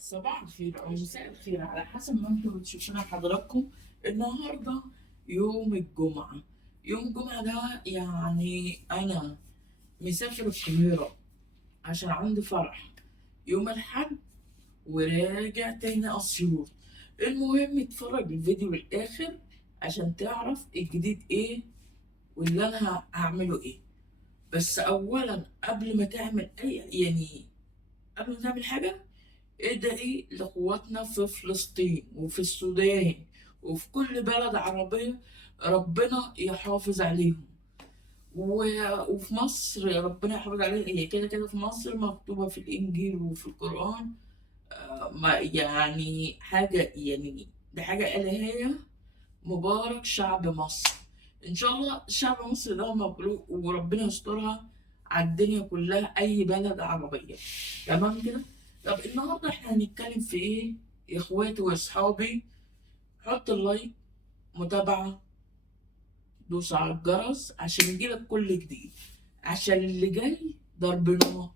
صباح الخير أو مساء الخير على حسب ما انتوا بتشوفونا حضراتكم. النهاردة يوم الجمعة. يوم الجمعة ده يعني أنا مسافر القاهرة عشان عندي فرح يوم الأحد وراجع تاني أسيوط. المهم اتفرج الفيديو للآخر عشان تعرف الجديد ايه واللي أنا هعمله ايه. بس أولا قبل ما تعمل أي قبل ما تعمل حاجة ادعي لقواتنا في فلسطين وفي السودان وفي كل بلد عربية، ربنا يحافظ عليهم. وفي مصر ربنا يحافظ عليها، هي كده كده في مصر مكتوبة في الإنجيل وفي القرآن. ما يعني حاجة دي حاجة إلهية. مبارك شعب مصر. إن شاء الله شعب مصر ده مبروك وربنا يسترها على الدنيا كلها، أي بلد عربية. تمام كده. طب النهاردة إحنا هنتكلم في إيه يا إخواتي وأصحابي؟ حط اللايك، متابعة، دوس على الجرس عشان يجيلك كل جديد، عشان اللي جاي ضرب نار،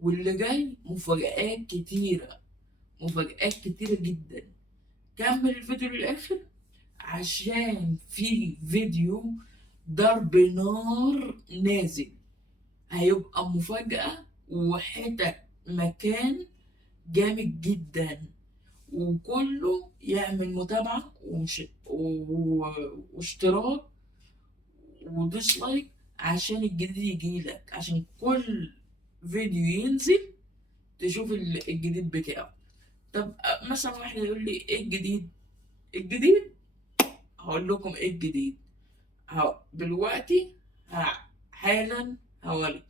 واللي جاي مفاجآت كتيرة، مفاجآت كتيرة جدا. كمل الفيديو للآخر عشان في فيديو ضرب نار نازل، هيبقى مفاجأة وحتة مكان جامد جدا. وكله يعمل متابعة واشتراك وديسلايك عشان الجديد يجيلك، عشان كل فيديو ينزل تشوف الجديد بتاعه. طب مثلا واحد يقول لي ايه الجديد؟ الجديد هقول لكم ايه الجديد. دلوقتي حالا هوري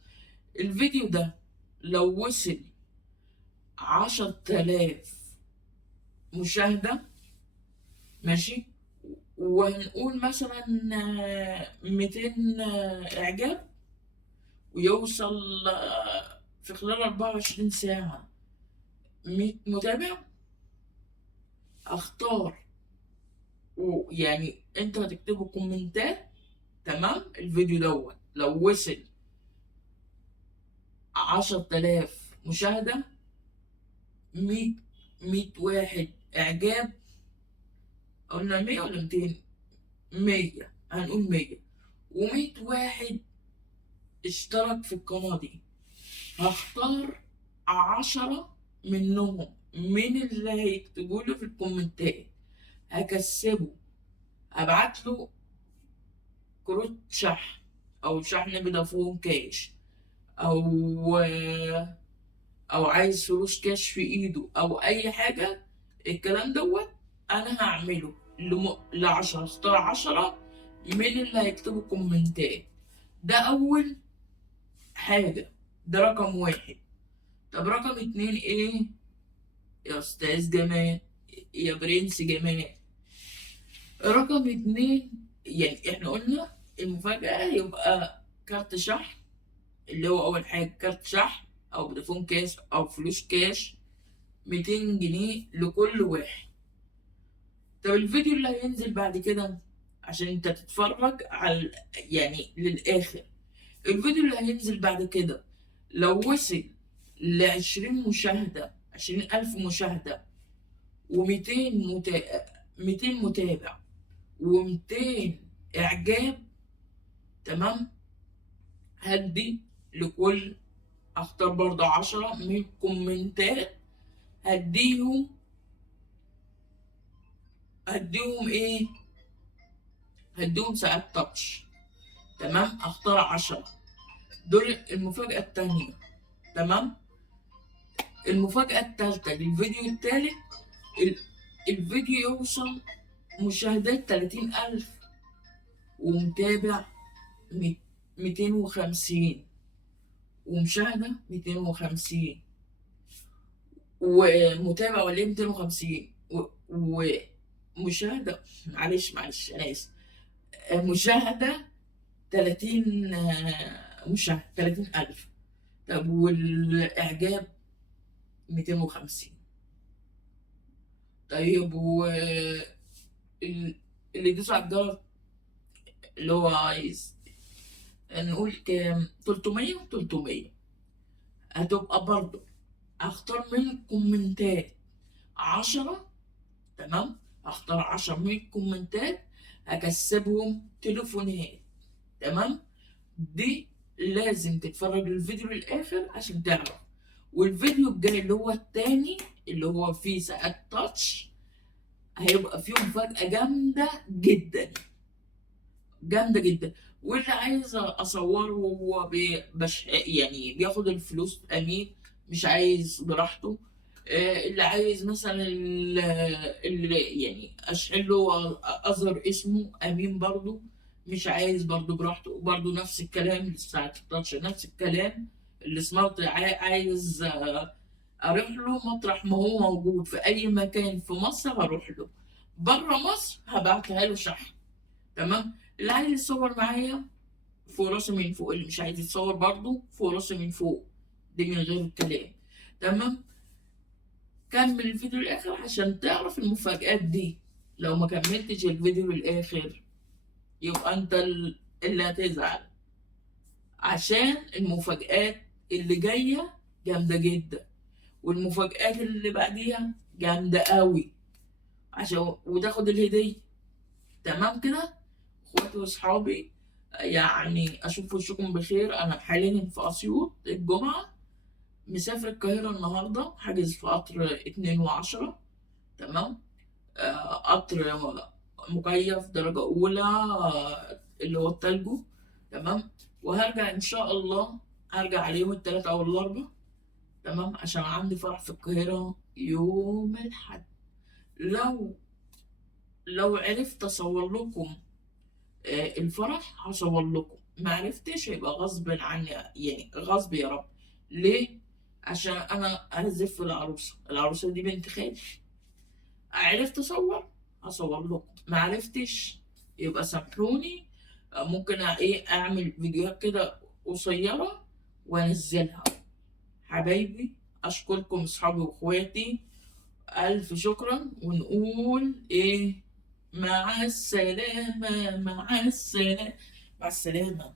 الفيديو ده لو وصل 10,000 مشاهدة، ماشي، وهنقول مثلا 200 إعجاب، ويوصل في خلال 24 ساعة 100 متابع، أختار. ويعني أنتوا هتكتبوا كومنتات. تمام. الفيديو دوت لو وصل 10,000 مشاهدة، 100 واحد إعجاب. قلنا 100 ولا 200؟ 100، هنقول 100 و100 واحد اشترك في القناة دي. هختار 10 منهم من اللي هيكتبوا لي في الكومنتات، هكسبه، هبعت له كروت شحن او شحن فودافون كاش، او او عايز فلوس كاش في ايده او اي حاجة. الكلام دوت انا هعمله ل10. اختار 10 من اللي هيكتبوا كومنتات. ده اول حاجة، ده رقم واحد. طب رقم اتنين ايه يا استاذ جمال، يا برنس جمال؟ رقم اتنين احنا قلنا المفاجأة يبقى كارت شحن، اللي هو أول حاجة كارت شحن أو فودافون كاش أو فلوس كاش، 200 جنيه لكل واحد. طب الفيديو اللي هينزل بعد كده عشان انت تتفرج على للآخر، الفيديو اللي هينزل بعد كده لو وصل ل20 مشاهدة، 20,000 مشاهدة، و200 متابع و200 إعجاب، تمام، هدي لكل، أختار برضه 10 من كومنتات، هديهم هديهم إيه؟ هديهم ساعات تاتش. تمام. أختار 10 دول. المفاجأة التانية. تمام. المفاجأة التالتة للفيديو التالت، ال- الفيديو يوصل مشاهدات 30,000 ومتابع 250 ومشاهدة 250 ومتابع ولا 250 ومشاهدة، معلش أنا آسف، مشاهدة 30، مشاهدة 30,000. طب والإعجاب 250. طيب اللي يدوس على الجرس اللي هو عايز نقول كام، 300 هتبقى برضه اختار من الكومنتات 10. تمام، هختار 10 من الكومنتات هكسبهم تليفونات. تمام، دي لازم تتفرج الفيديو للآخر عشان تعرف. والفيديو الجاي اللي هو التاني اللي هو فيه ساعات تاتش هيبقى فيه مفاجأة جامدة جدا، جامدة جدا. واللي عايز أصوره هو يعني بياخد الفلوس أمين، مش عايز براحته. اللي عايز مثلا اللي يعني أشعل له أظهر اسمه أمين برضه، مش عايز برضه براحته. برضه نفس الكلام ساعة التاتش، نفس الكلام. السمارت عايز أروح له مطرح ما هو موجود في أي مكان في مصر هروح له، بره مصر هبعتها له شحن. تمام، اللي عايز يتصور معايا فوق راسي من فوق، اللي مش عايز يتصور برضه فوق راسي من فوق، دي من غير الكلام. تمام، كمل الفيديو للآخر عشان تعرف المفاجآت دي. لو ما كملتش الفيديو للآخر يبقى انت اللي هتزعل، عشان المفاجآت اللي جاية جامدة جدا، والمفاجآت اللي بعديها جامدة قوي، عشان وتاخد الهدية. تمام كده اخواتي واصحابي، يعني اشوف وشكم بخير. انا حاليا في اسيوط الجمعة، مسافر القاهرة النهاردة، حاجز في قطر 2 و10. تمام، قطر مكيف درجة أولى، اللي هو التلجو. تمام، وهرجع إن شاء الله، هرجع على يوم التلات أو الأربع. تمام، عشان عندي فرح في القاهرة يوم الأحد. لو عرفت أصور لكم الفرح هصور لكم، ما عرفتش يبقى غصب عني، يعني غصب يا رب. ليه؟ عشان أنا هزف العروسة دي بنت خالي. عرفت اصور هصور لكم، ما عرفتش يبقى سامحوني. ممكن اعمل فيديوهات كده قصيرة وانزلها. حبايبي اشكركم اصحابي واخواتي، الف شكرا. ونقول مع السلامة، مع السلامة، مع السلامة.